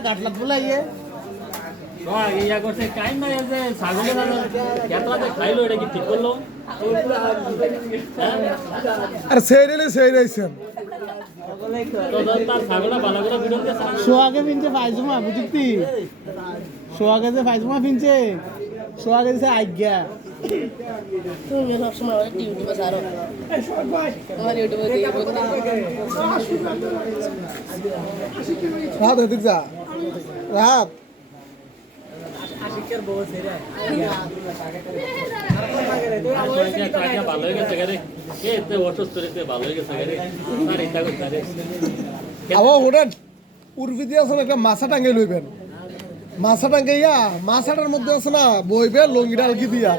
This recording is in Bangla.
কাটলাম বলে ইয়া করছে টাইম নাই যে ছাগলের এতটা খাইলো এটা কি ঠিক করলো আর সেইরেলে সেইরাইছেন তার ছাগলটা ভালো করে ভিডিও দিয়েছে সোহাগে পিনছে পায়জামা বুঝতি সোহাগে যে পায়জামা পিনছে সোহাগে দিছে আজ্ঞা তুমি সবসময় ইউটিউবে ছাড়ো আমার ইউটিউবে দিয়ে রাত এদিক যা রাত ভালো হয়ে গেছে গাড়ি এতে অসুস্থ রেতে ভালো হয়ে গেছে গাড়ি আর এটা করতে আবার ওটা উর্বি দিয়ে আছে একটা মাছা টাঙ্গাই লইবেন মাছা টাঙ্গাইয়া মাছাটার মধ্যে আছে না বইবে লঙ্গিটা আলকি দিয়া